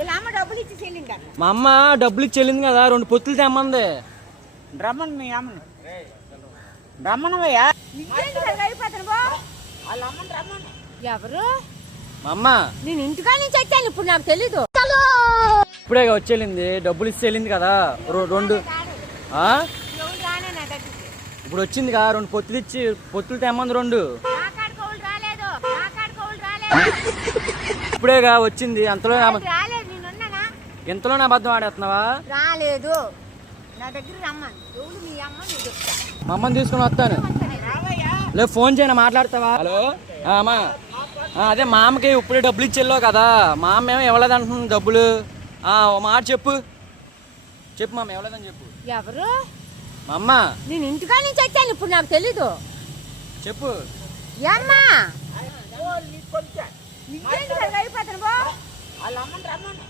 ఇలా అమ్మ డబ్బులు ఇచ్చి చెల్లిందా? మా అమ్మ డబ్బులు ఇచ్చి వెళ్ళింది కదా, 2 పొత్తులు తెమ్మంది. రమ్మను మీ అమ్మని, రమ్మనవయ్యా. వాళ్ళ అమ్మని రమ్మను. ఎవరు? మా అమ్మ. నేను ఇంటికా నుంచి వచ్చాను, ఇప్పుడు నాకు తెలీదు. ఇప్పుడే వచ్చి వెళ్ళింది, డబ్బులు ఇచ్చి వెళ్ళింది కదా 2. ఇప్పుడు వచ్చింది కదా, 2 పొత్తులు ఇచ్చి పొత్తులు తెమ్మంది 2. ఇప్పుడేగా వచ్చింది, ఎంతలోనే అబద్ధం ఆడేస్తున్నావా? రాలేదు, నా దగ్గర రమ్మను. ఎవరు మీ అమ్మ? నేను చెప్తా. మా అమ్మని తీసుకుని వస్తాను. లేదు ఫోన్ చేయనా, మాట్లాడతావా? హలో అమ్మా, అదే మా అమ్మకి ఇప్పుడే డబ్బులు ఇచ్చి వెళ్ళావు కదా, మా అమ్మ ఏమో ఇవ్వలేదు అంటుంది డబ్బులు. ఓ మాట చెప్పు చెప్పు, మా అమ్మ ఇవ్వలేదని చెప్పు. ఎవరు? మా అమ్మ. నేను ఇంటికా నుంచి వచ్చాను, ఇప్పుడు నాకు తెలీదు. చెప్పు. ఏమ్మా? వాళ్ళ అమ్మని రమ్మను.